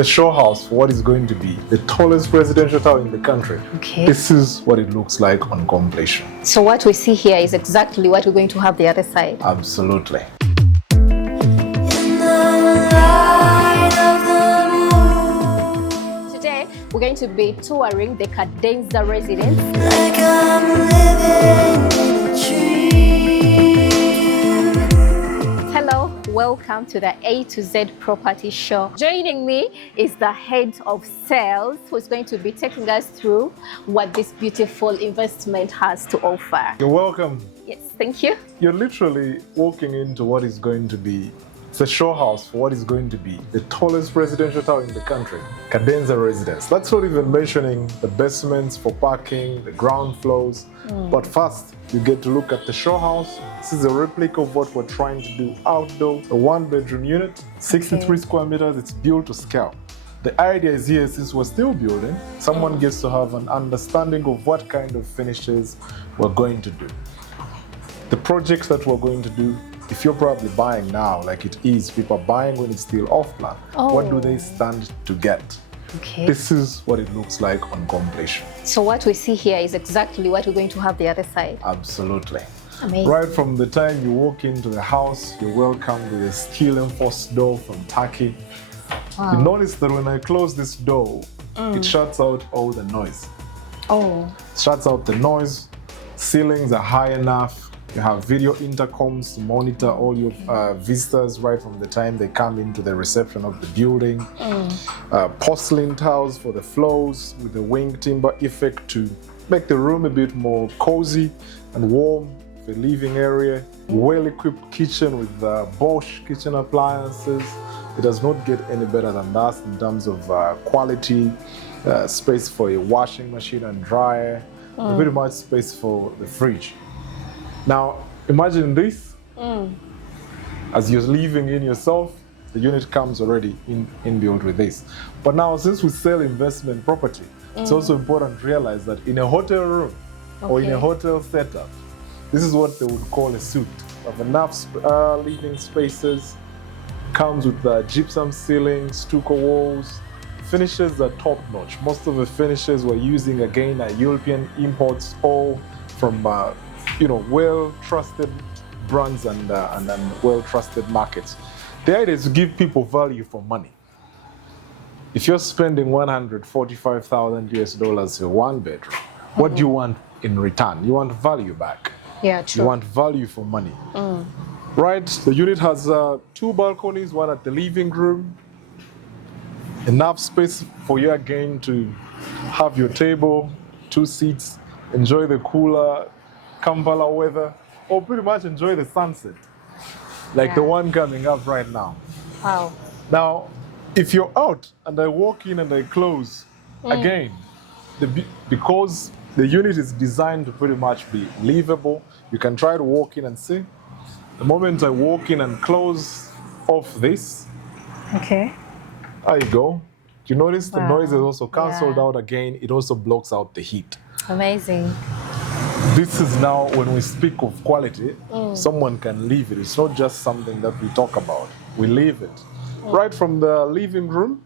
a show house for what is going to be the tallest residential tower in the country. Okay. This is what it looks like on completion. So what we see here is exactly what we're going to have the other side. Absolutely. Today, we're going to be touring the Cadenza Residence. Like I'm living in a dream. Hello, welcome to the A to Z Property Show. Joining me is the head of sales who's going to be taking us through what this beautiful investment has to offer. You're welcome. Yes, thank you. You're literally walking into what is going to be the show house for what is going to be the tallest residential tower in the country, Cadenza Residences. That's not even mentioning the basements for parking, the ground floors. But first, you get to look at the show house. This is a replica of what we're trying to do outdoor. A one-bedroom unit, 63 square meters. It's built to scale. The idea is here, since we're still building, someone gets to have an understanding of what kind of finishes we're going to do. The projects that we're going to do, if you're probably buying now, like it is, people are buying when it's still off plan. What do they stand to get? Okay. This is what it looks like on completion. So what we see here is exactly what we're going to have the other side. Absolutely. Amazing. Right from the time you walk into the house, you're welcomed with a steel enforced door from Turkey. Wow. You notice that when I close this door, it shuts out all the noise. Oh, Shuts out the noise. Ceilings are high enough. You have video intercoms to monitor all your visitors right from the time they come into the reception of the building. Porcelain tiles for the floors with the wing timber effect to make the room a bit more cozy and warm. The living area, well-equipped kitchen with Bosch kitchen appliances. It does not get any better than that in terms of quality, space for a washing machine and dryer, and pretty much space for the fridge. Now, imagine this, as you're living in yourself, the unit comes already inbuilt with this. But now, since we sell investment property, it's also important to realize that in a hotel room or in a hotel setup, this is what they would call a suite. Of enough living spaces, comes with gypsum ceilings, stucco walls. Finishes are top-notch. Most of the finishes we're using, again, are European imports, all from well-trusted brands and well-trusted markets. The idea is to give people value for money. If you're spending 145,000 US dollars for one bedroom, what do you want in return? You want value back. yeah, true. You want value for money. Right? The unit has two balconies, one at the living room. Enough space for you again to have your table, two seats, enjoy the cooler Kampala weather, or pretty much enjoy the sunset, like the one coming up right now. Wow. Now, if you're out and I walk in and I close, again, because the unit is designed to pretty much be livable, you can try to walk in and see. The moment I walk in and close off this, Okay. there you go. You notice the Wow. noise is also cancelled Yeah. out again. It also blocks out the heat. Amazing. This is now, when we speak of quality, someone can live it. It's not just something that we talk about. We live it. Right from the living room,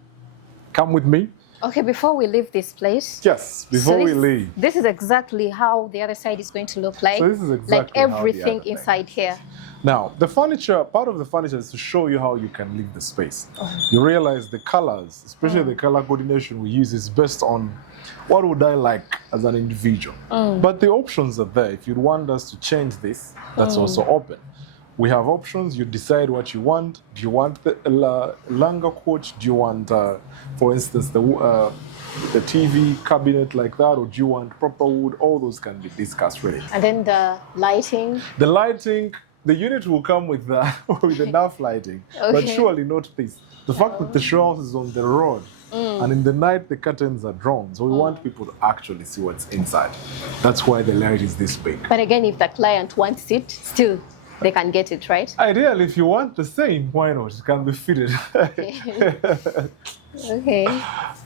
come with me. Okay, before we leave this place, Yes, before we leave. this is exactly how the other side is going to look like. So this is exactly like how the everything other thing. inside here. Now, the furniture, part of the furniture is to show you how you can leave the space. You realize the colors, especially the color coordination we use, is based on what would I like as an individual. But the options are there. If you want us to change this, that's also open. We have options. You decide what you want. Do you want the longer couch? Do you want, for instance, the TV cabinet like that? Or do you want proper wood? All those can be discussed really. And then the lighting. The lighting, the unit will come with with enough lighting, but Okay. surely not this. The fact that the show house is on the road, and in the night the curtains are drawn, so we want people to actually see what's inside. That's why the light is this big. But again, if the client wants it, still they can get it, right? Ideally, if you want the same, why not? It can be fitted. Okay.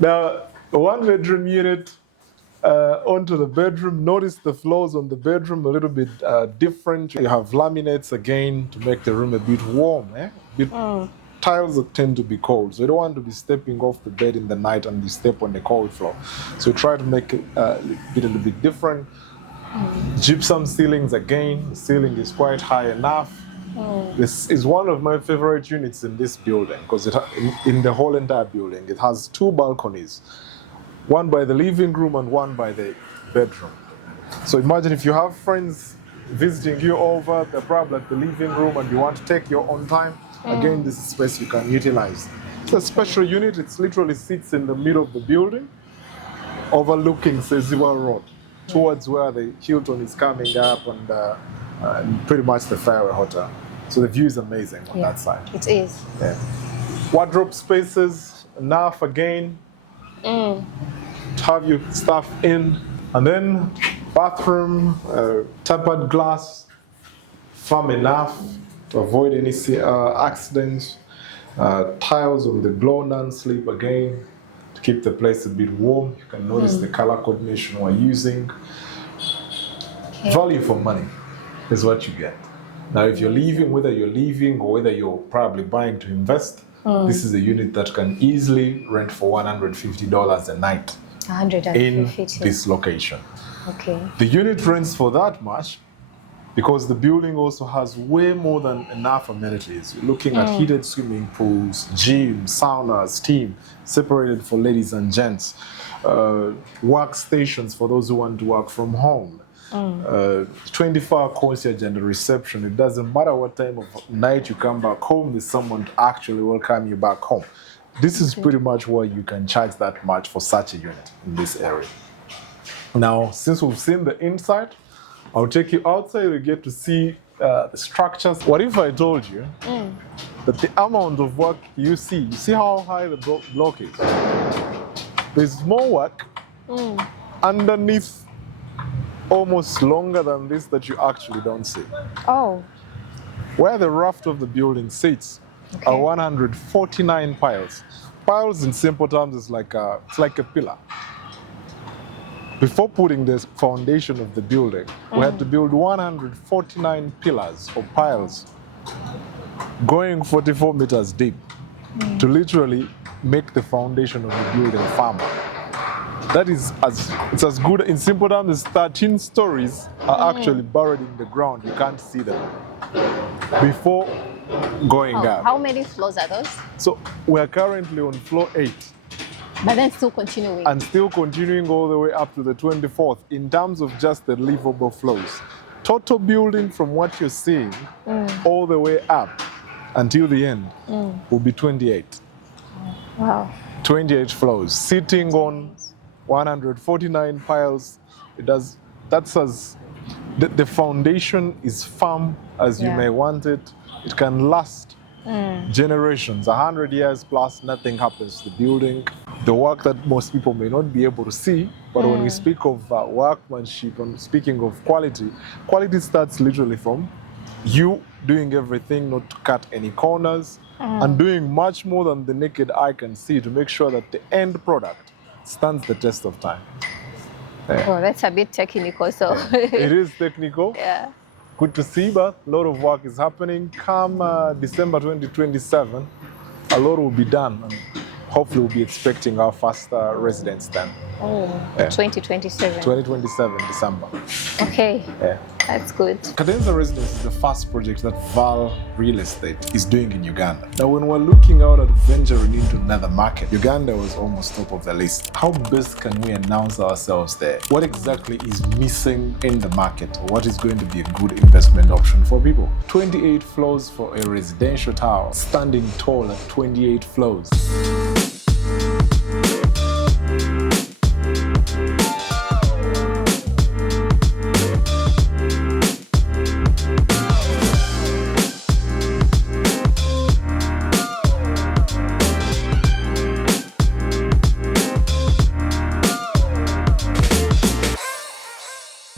Now, a one-bedroom unit onto the bedroom. Notice the floors on the bedroom a little bit different. You have laminates again to make the room a bit warm, tiles that tend to be cold. So you don't want to be stepping off the bed in the night and you step on the cold floor. So try to make it a little bit different. Gypsum ceilings again. The ceiling is quite high enough. This is one of my favorite units in this building because in the whole entire building, it has 2 balconies. One by the living room and one by the bedroom. So imagine if you have friends visiting you over, they're probably at the living room and you want to take your own time. Again, this is space you can utilize. It's a special unit. It literally sits in the middle of the building, overlooking Seziwa Road, towards where the Hilton is coming up and pretty much the Fairway Hotel. So the view is amazing on that side. It is. Yeah. Wardrobe spaces, enough again. To have your stuff in. And then bathroom, tempered glass, firm enough to avoid any accidents. Tiles on the glow non-slip again to keep the place a bit warm. You can notice the color coordination we're using. Okay. Value for money is what you get. Now, if you're leaving, whether you're leaving or whether you're probably buying to invest, this is a unit that can easily rent for $150 a night 150. in this location. Okay. The unit rents for that much because the building also has way more than enough amenities. You're looking at heated swimming pools, gym, sauna, steam, separated for ladies and gents, workstations for those who want to work from home, 24-hour concierge and reception. It doesn't matter what time of night you come back home, there's someone to actually welcome you back home. This is pretty much why you can charge that much for such a unit in this area. Now, since we've seen the inside, I'll take you outside to get to see the structures. What if I told you that the amount of work you see how high the block is? There's more work underneath, almost longer than this, that you actually don't see. Oh. Where the raft of the building sits are 149 piles. Piles in simple terms is it's like a pillar. Before putting the foundation of the building, we had to build 149 pillars or piles going 44 meters deep to literally make the foundation of the building firmer. That is it's as good, in simple terms, as 13 stories are actually buried in the ground. You can't see them before going up. How many floors are those? So we are currently on floor 8. But then still continuing. And still continuing all the way up to the 24th in terms of just the livable floors. Total building from what you're seeing all the way up until the end will be 28. Wow. 28 floors, sitting on 149 piles. The foundation is firm as you may want it. It can last generations, 100 years plus, nothing happens to the building. The work that most people may not be able to see, but when we speak of workmanship and speaking of quality, quality starts literally from you doing everything, not to cut any corners, and doing much more than the naked eye can see to make sure that the end product stands the test of time. Oh, that's a bit technical, so. It is technical. Yeah. Good to see, but a lot of work is happening. Come December 2027, a lot will be done. And hopefully we'll be expecting our first residence then. Oh, 2027. 2027, December. Okay. Yeah. That's good. Cadenza Residences is the first project that Val Real Estate is doing in Uganda. Now, when we're looking out at venturing into another market, Uganda was almost top of the list. How best can we announce ourselves there? What exactly is missing in the market? What is going to be a good investment option for people? 28 floors for a residential tower, standing tall at 28 floors.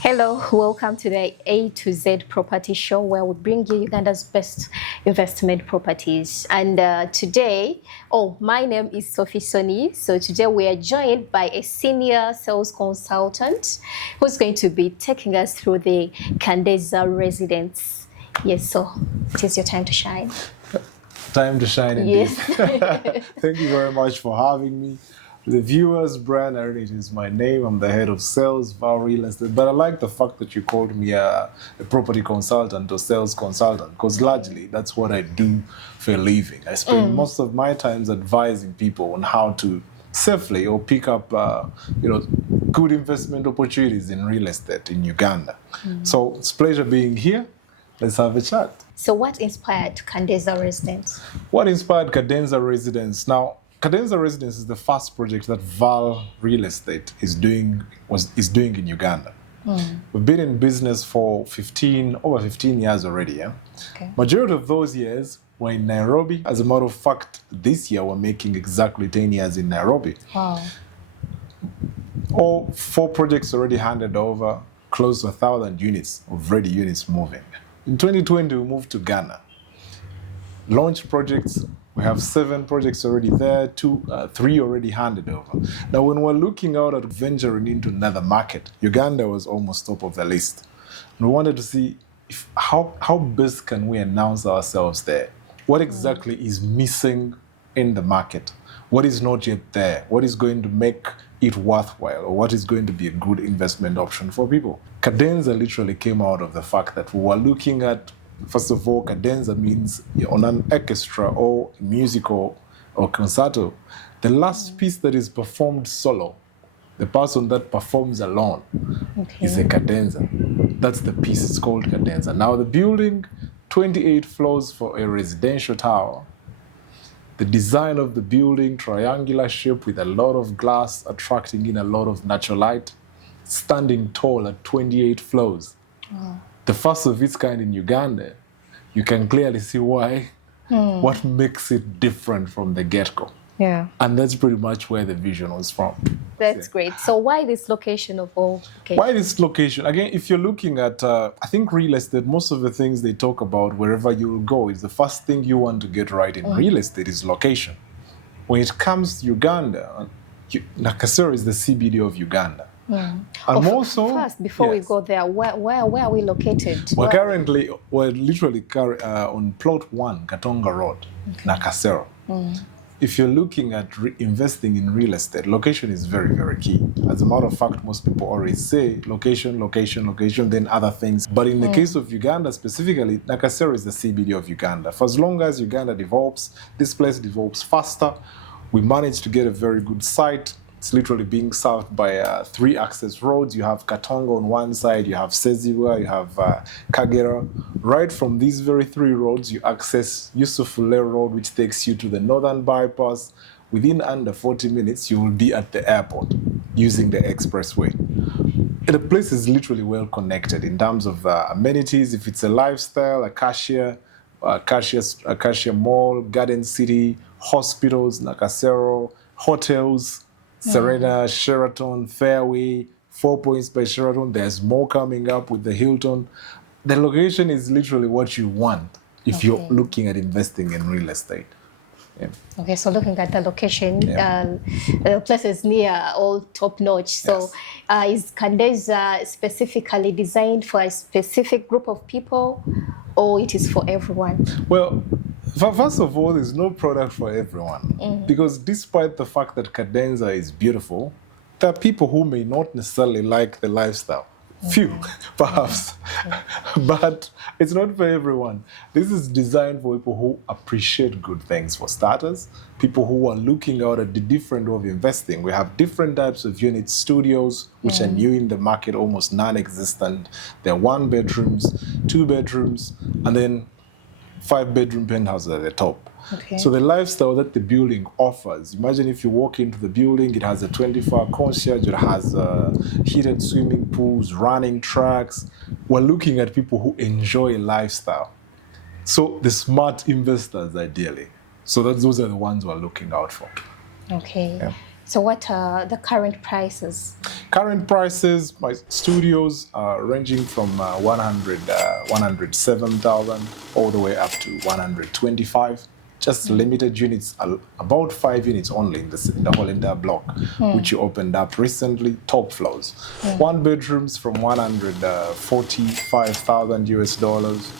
Hello, welcome to the A to Z property show where we bring you Uganda's best investment properties. And today, my name is Sophie Soni. So today we are joined by a senior sales consultant who's going to be taking us through the Cadenza Residence. Yes, so it is your time to shine. Time to shine indeed. Yes. Thank you very much for having me. The viewers, Brian Arenit is my name. I'm the head of sales, Val Real Estate. But I like the fact that you called me a property consultant or sales consultant, because largely that's what I do for a living. I spend most of my times advising people on how to safely or pick up, good investment opportunities in real estate in Uganda. So it's a pleasure being here. Let's have a chat. So what inspired Cadenza Residence? What inspired Cadenza Residence? Now, Cadenza Residence is the first project that Val Real Estate is doing in Uganda. We've been in business for over 15 years already. Yeah? Okay. Majority of those years were in Nairobi. As a matter of fact, this year we're making exactly 10 years in Nairobi. Wow. All 4 projects already handed over, close to 1,000 units of ready units moving. In 2020, we moved to Ghana. Launched projects. We have 7 projects already there, 3 already handed over. Now, when we're looking out at venturing into another market, Uganda was almost top of the list. And we wanted to see how best can we announce ourselves there? What exactly is missing in the market? What is not yet there? What is going to make it worthwhile, or what is going to be a good investment option for people? Cadenza literally came out of the fact that we were looking at, first of all, cadenza means on an orchestra or musical or concerto, the last piece that is performed solo, the person that performs alone, is a cadenza. That's the piece, it's called cadenza. Now the building, 28 floors for a residential tower. The design of the building, triangular shape with a lot of glass, attracting in a lot of natural light, standing tall at 28 floors. Wow. The first of its kind in Uganda. You can clearly see why, what makes it different from the get-go. Yeah. And that's pretty much where the vision was from. That's great. So why this location of all? Why this location? Again, if you're looking at, I think real estate, most of the things they talk about wherever you will go is the first thing you want to get right in real estate is location. When it comes to Uganda, Nakasero is the CBD of Uganda. And also, first, before we go there, where are we located? We're literally on plot 1, Katonga Road, Nakasero. If you're looking at investing in real estate, location is very, very key. As a matter of fact, most people always say location, location, location, then other things. But in the case of Uganda specifically, Nakasero is the CBD of Uganda. For as long as Uganda develops, this place develops faster. We managed to get a very good site. It's literally being served by 3 access roads. You have Katonga on one side, you have Sezibwa, you have Kagera. Right from these very 3 roads, you access Yusufule Road, which takes you to the northern bypass. Within under 40 minutes, you will be at the airport using the expressway. And the place is literally well connected in terms of amenities. If it's a lifestyle, Acacia Mall, Garden City, hospitals, Nakasero, hotels, Serena, Sheraton, Fairway, 4 Points by Sheraton. There's more coming up with the Hilton. The location is literally what you want if you're looking at investing in real estate. Yeah. Okay, so looking at the location, the place is near all top notch. So is Cadenza specifically designed for a specific group of people, or it is for everyone? Well, first of all, there's no product for everyone. Because despite the fact that Cadenza is beautiful, there are people who may not necessarily like the lifestyle. Few, perhaps. But it's not for everyone. This is designed for people who appreciate good things, for starters. People who are looking out at the different way of investing. We have different types of units, studios, which are new in the market, almost non-existent. They're 1 bedrooms, 2 bedrooms, and then 5-bedroom penthouses at the top. Okay. So the lifestyle that the building offers, imagine if you walk into the building, it has a 24-hour concierge, it has heated swimming pools, running tracks. We're looking at people who enjoy lifestyle. So the smart investors, ideally. So those are the ones we're looking out for. Okay. Yeah. So what are the current prices? Current prices, my studios are ranging from 107,000 all the way up to 125. just limited units, about 5 units only in the whole entire block, which you opened up recently, top floors. 1 bedrooms from 145,000 US dollars,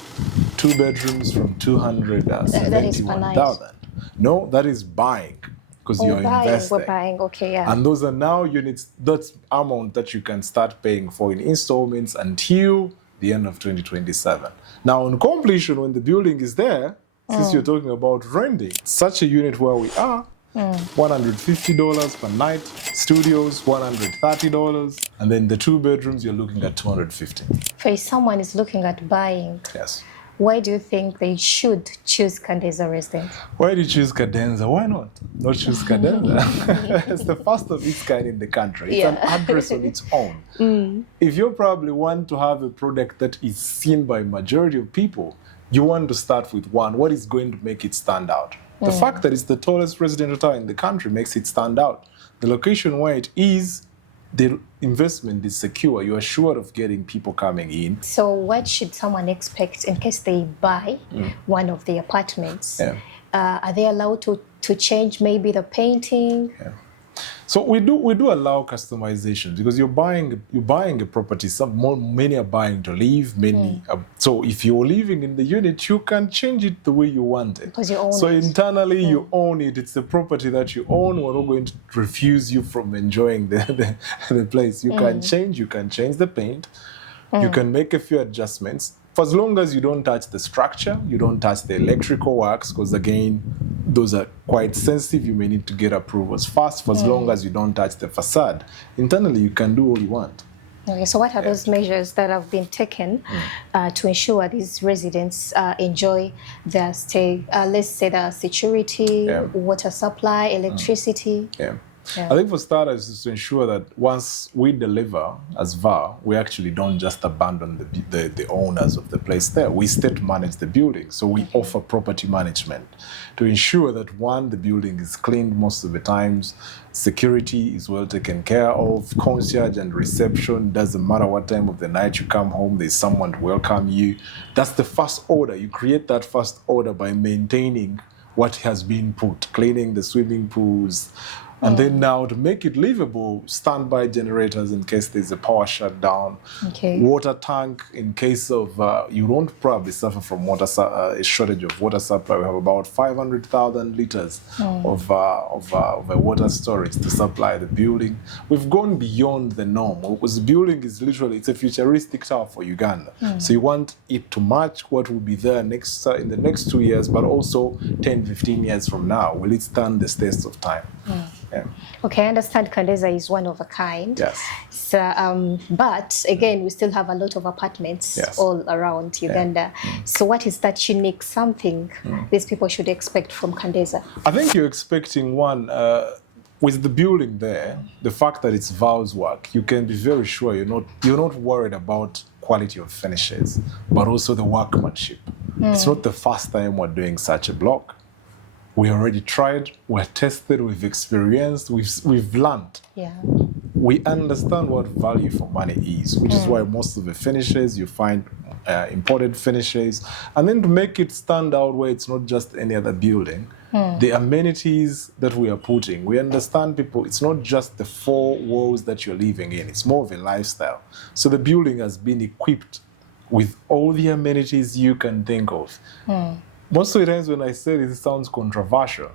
2 bedrooms from That is per night. 271,000. No, that is buying, because you're investing. We're buying, okay, yeah. And those are now units, that's amount that you can start paying for in installments until the end of 2027. Now, on completion, when the building is there, since you're talking about renting, such a unit where we are, $150 per night, studios, $130, and then the 2 bedrooms, you're looking at $250. If someone is looking at buying, Yes. why do you think they should choose Cadenza Residence? Why do you choose Cadenza? Why not choose Cadenza? It's the first of its kind in the country. It's an address on its own. If you probably want to have a product that is seen by majority of people, you want to start with one. What is going to make it stand out? The fact that it's the tallest residential tower in the country makes it stand out. The location where it is, the investment is secure. You are sure of getting people coming in. So what should someone expect in case they buy one of the apartments? Yeah. Are they allowed to change maybe the painting? Yeah. So we do allow customization, because you're buying a property. Many are buying to live. Many. So if you're living in the unit, you can change it the way you want it. Because you own so it. Internally, you own it. It's the property that you own. We're not going to refuse you from enjoying the place. You can change. You can change the paint. You can make a few adjustments. For as long as you don't touch the structure, you don't touch the electrical works, because again, those are quite sensitive. You may need to get approvals fast. For as long as you don't touch the facade, internally you can do all you want. Okay, so what are those measures that have been taken to ensure these residents enjoy their stay? Let's say the security, water supply, electricity. I think for starters is to ensure that once we deliver as VAR, we actually don't just abandon the owners of the place there. We state manage the building. So we offer property management to ensure that, one, the building is cleaned most of the times, security is well taken care of, concierge and reception, doesn't matter what time of the night you come home, there's someone to welcome you. That's the first order. You create that first order by maintaining what has been put, cleaning the swimming pools, and then now to make it livable, standby generators in case there's a power shutdown, water tank in case of, you won't probably suffer from a shortage of water supply. We have about 500,000 liters of a water storage to supply the building. We've gone beyond the norm, because the building is literally, it's a futuristic tower for Uganda. So you want it to match what will be there in the next 2 years, but also 10, 15 years from now. Will it stand the test of time? Yeah. Okay, I understand Cadenza is one of a kind. Yes. So, but again, we still have a lot of apartments all around Uganda. So what is that unique something these people should expect from Cadenza? I think you're expecting one, with the building there, the fact that it's VAL's work, you can be very sure you're not worried about quality of finishes, but also the workmanship. It's not the first time we're doing such a block. We already tried, we're tested, we've experienced, we've learned. Yeah. We understand what value for money is, which is why most of the finishes you find imported finishes. And then to make it stand out where it's not just any other building, the amenities that we are putting, we understand people, it's not just the 4 walls that you're living in, it's more of a lifestyle. So the building has been equipped with all the amenities you can think of. Most of the times when I say this, it sounds controversial,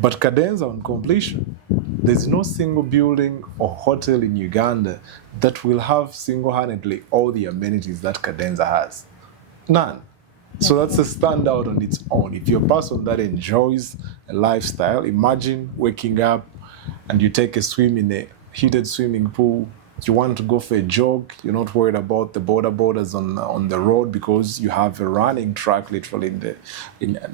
but Cadenza on completion, there's no single building or hotel in Uganda that will have single-handedly all the amenities that Cadenza has. None. So that's a standout on its own. If you're a person that enjoys a lifestyle, imagine waking up and you take a swim in a heated swimming pool. You want to go for a jog, you're not worried about the borders on the road, because you have a running track literally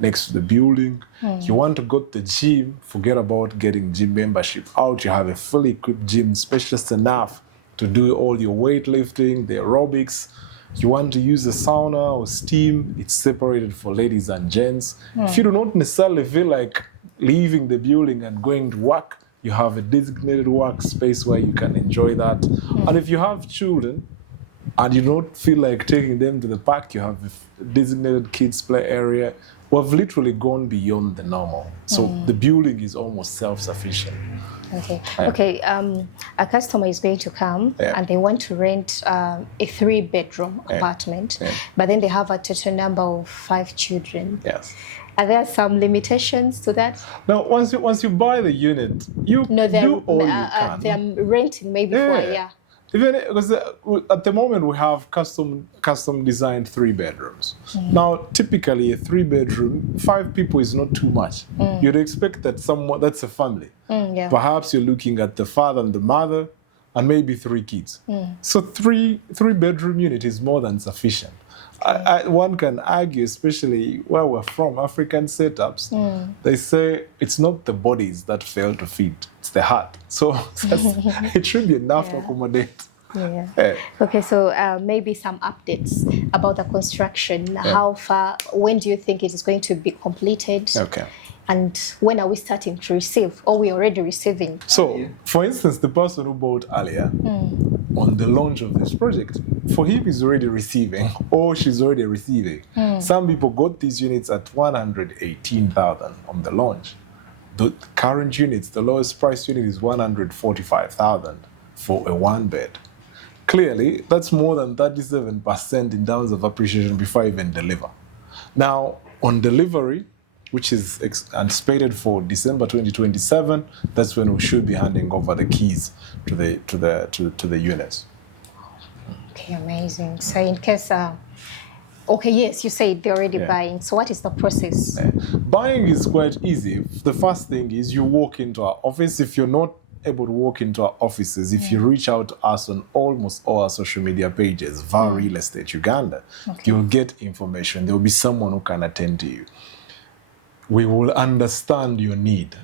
next to the building. You want to go to the gym, forget about getting gym membership out. You have a fully equipped gym, spacious enough to do all your weightlifting, the aerobics. You want to use a sauna or steam, it's separated for ladies and gents. If you do not necessarily feel like leaving the building and going to work, you have a designated workspace where you can enjoy that. And if you have children, and you don't feel like taking them to the park, you have a designated kids play area. We've literally gone beyond the normal. So the building is almost self-sufficient. Okay. Yeah. Okay. A customer is going to come and they want to rent a 3-bedroom apartment, but then they have a total number of 5 children. Yes. Are there some limitations to that? Now, once you buy the unit, you do all you can. They're renting maybe for a year. Even because at the moment we have custom designed 3 bedrooms. Now, typically a 3-bedroom, 5 people is not too much. You'd expect that that's a family. Perhaps you're looking at the father and the mother, and maybe 3 kids. So 3-bedroom unit is more than sufficient. One can argue, especially where we're from, African setups, they say it's not the bodies that fail to feed, it's the heart. So it should be enough to accommodate. Okay, so maybe some updates about the construction. How far, when do you think it is going to be completed? Okay. And when are we starting to receive, or we already receiving? So, for instance, the person who bought earlier, on the launch of this project, for him is already receiving, or she's already receiving. Some people got these units at 118,000 on the launch. The current units, the lowest price unit is 145,000 for a 1-bed. Clearly, that's more than 37% in terms of appreciation before I even deliver. Now, on delivery, which is anticipated for December 2027, that's when we should be handing over the keys to the units. Okay, amazing. So in case, okay, yes, you said they're already buying. So what is the process? Buying is quite easy. The first thing is you walk into our office. If you're not able to walk into our offices, if you reach out to us on almost all our social media pages, via Real Estate Uganda, you'll get information. There will be someone who can attend to you. We will understand your need.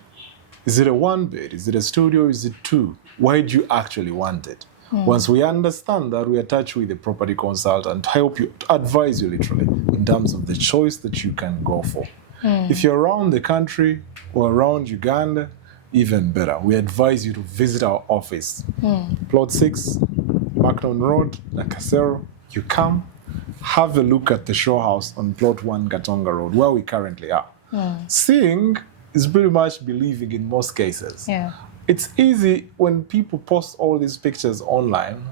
Is it a 1-bed? Is it a studio? Is it 2? Why do you actually want it? Once we understand that, we attach with a property consultant to help you, to advise you literally in terms of the choice that you can go for. If you're around the country or around Uganda, even better. We advise you to visit our office. Plot 6, Macnon Road, Nakasero. You come, have a look at the showhouse on Plot 1, Gatonga Road, where we currently are. Seeing is pretty much believing in most cases. It's easy when people post all these pictures online.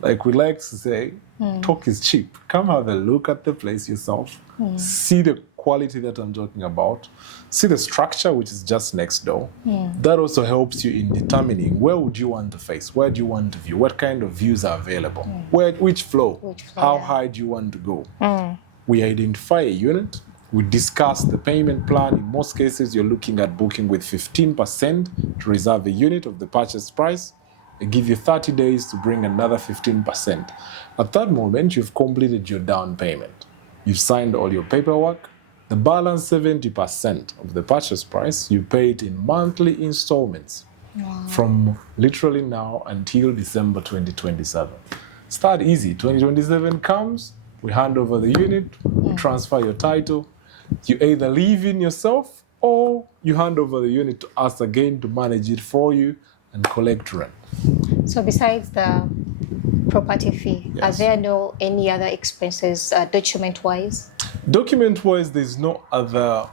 Like we like to say, talk is cheap. Come have a look at the place yourself. See the quality that I'm talking about. See the structure, which is just next door. That also helps you in determining where would you want to face, where do you want to view, what kind of views are available, which floor, how high do you want to go. We identify a unit. We discuss the payment plan. In most cases, you're looking at booking with 15% to reserve a unit of the purchase price. They give you 30 days to bring another 15%. At that moment, you've completed your down payment. You've signed all your paperwork. The balance 70% of the purchase price, you pay it in monthly installments from literally now until December 2027. Start easy. 2027 comes, we hand over the unit, we transfer your title. You either live in yourself or you hand over the unit to us again to manage it for you and collect rent. So besides the property fee, are there no any other expenses document-wise? Document-wise, there's no other,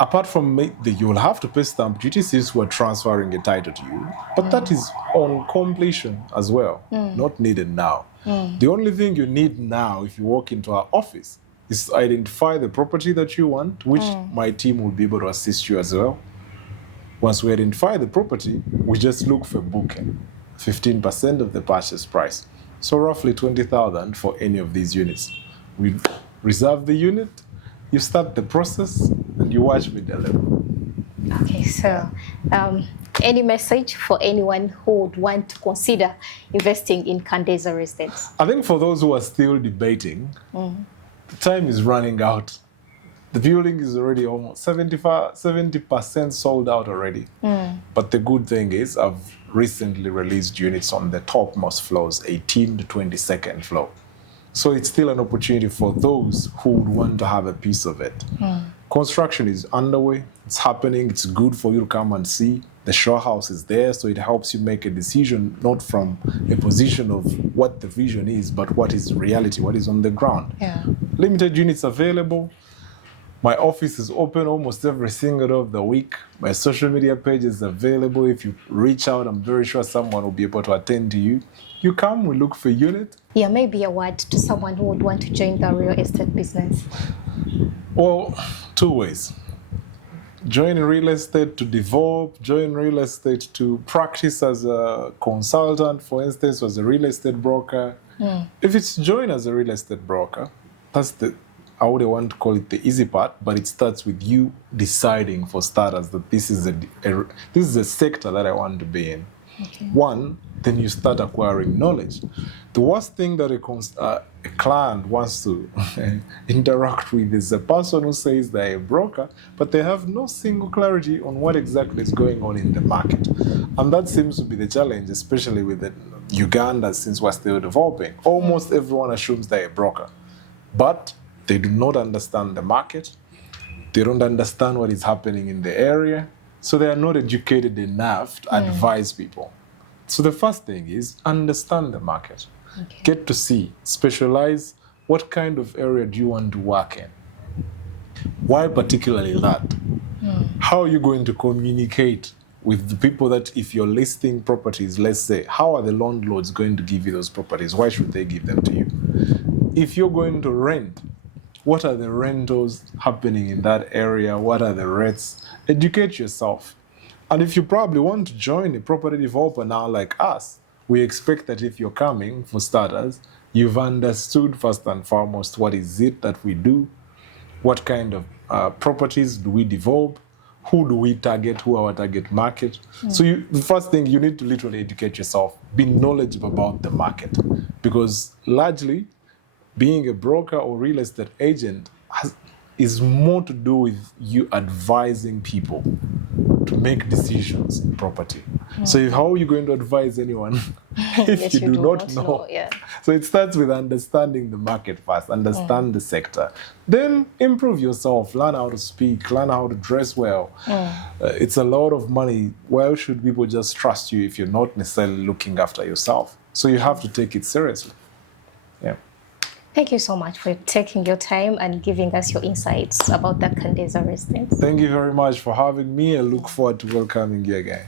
apart from you will have to pay stamp duty since we're transferring a title to you, but that is on completion as well, not needed now. The only thing you need now if you walk into our office is to identify the property that you want, which my team will be able to assist you as well. Once we identify the property, we just look for booking, 15% of the purchase price. So roughly 20,000 for any of these units. We reserve the unit, you start the process, and you watch me deliver. Okay, so any message for anyone who would want to consider investing in Cadenza Residences? I think for those who are still debating, the time is running out. The building is already almost 70% sold out already. But the good thing is I've recently released units on the topmost floors, 18 to 22nd floor. So it's still an opportunity for those who would want to have a piece of it. Construction is underway, it's happening, it's good for you to come and see. The showhouse is there, so it helps you make a decision not from a position of what the vision is, but what is reality, what is on the ground. Yeah. Limited units available. My office is open almost every single day of the week. My social media page is available. If you reach out, I'm very sure someone will be able to attend to you. You come, we look for unit. Yeah, maybe a word to someone who would want to join the real estate business. Well, two ways. Join real estate to develop, join real estate to practice as a consultant, for instance, as a real estate broker. If it's join as a real estate broker, that's I wouldn't want to call it the easy part, but it starts with you deciding for starters that this is a sector that I want to be in. Okay. One, then you start acquiring knowledge. The worst thing that a client wants to interact with is a person who says they're a broker, but they have no single clarity on what exactly is going on in the market. And that seems to be the challenge, especially with Uganda, since we're still developing. Almost everyone assumes they're a broker, but they do not understand the market. They don't understand what is happening in the area. So they are not educated enough to advise people. So the first thing is understand the market. Okay. Get to see, specialize. What kind of area do you want to work in? Why particularly that? How are you going to communicate with the people that if you're listing properties, let's say, how are the landlords going to give you those properties? Why should they give them to you? If you're going to rent, what are the rentals happening in that area? What are the rates? Educate yourself. And if you probably want to join a property developer now like us, we expect that if you're coming, for starters, you've understood first and foremost what is it that we do, what kind of properties do we develop, who do we target, who are our target market. So the first thing, you need to literally educate yourself, be knowledgeable about the market. Because largely, being a broker or real estate agent is more to do with you advising people to make decisions in property. So how are you going to advise anyone if you do not know? Yeah. So it starts with understanding the market first, understand the sector. Then improve yourself, learn how to speak, learn how to dress well. It's a lot of money. Why should people just trust you if you're not necessarily looking after yourself? So you have to take it seriously. Yeah. Thank you so much for taking your time and giving us your insights about the Cadenza Residences. Thank you very much for having me. I look forward to welcoming you again.